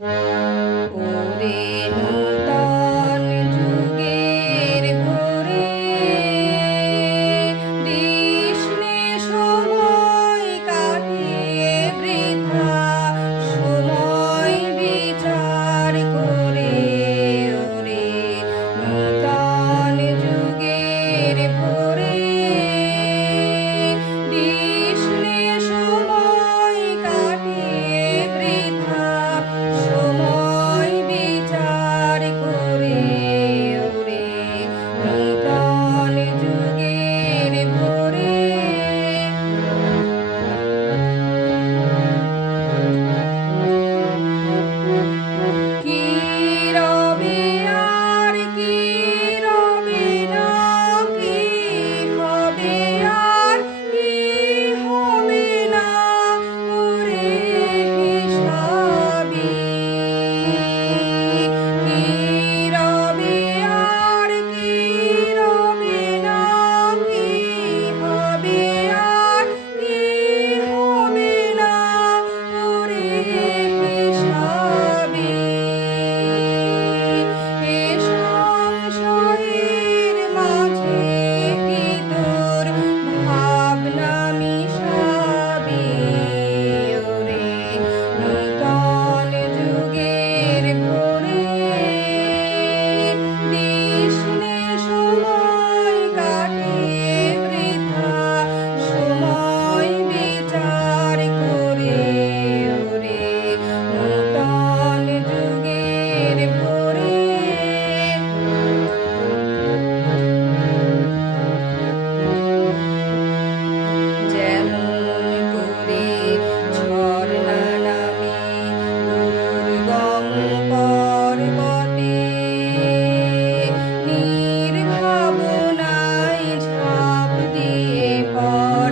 ওরে নূতন যুগের ভোরে দিসনে সময় কাটিয়ে বৃথা সময় বিচার করে ওরে নূতন যুগের ভোরে দিসনে সময় কাটিয়ে বৃথা সময় বিচার করে ওরে নূতন যুগের ভোরে কি রবে আর কি রবে না, কি হবে আর কি হবে না ওরে হিসাবি। কি রবে আর কি রবে না, কি হবে আর কি হবে না ওরে হিসাবি। এ সংশয়ের মাঝে কি তোর ভাবনা মিশাবি ওরে নূতন যুগের ভোরে দিসনে সময় কাটিয়ে বৃথা সময় বিচার করে ওরে নূতন যুগের ভোরে যেমন করে ঝর্ণা নামে দুর্গম পর্বতে নির্ভাবনায় ঝাঁপ দিয়ে পর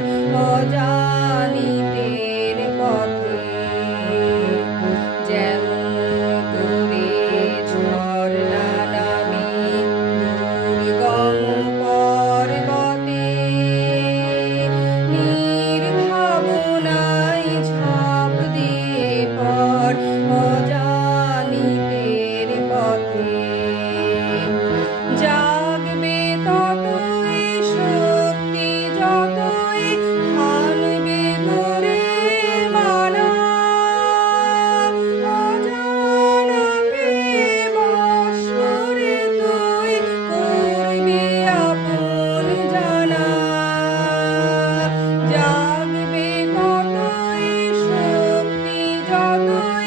অজানিতের পথে। যেমন করে ঝর্ণা নামে দুর্গম পর্বতে নির্ভাবনায় ঝাঁপ দিয়ে পর অজানিতের পথে। জাগবে ততই শক্তি যতই হানবে তোরে মানা, অজানাকে বশ করে তুই করবি আপন জানা। জাগবে ততই শক্তি যতই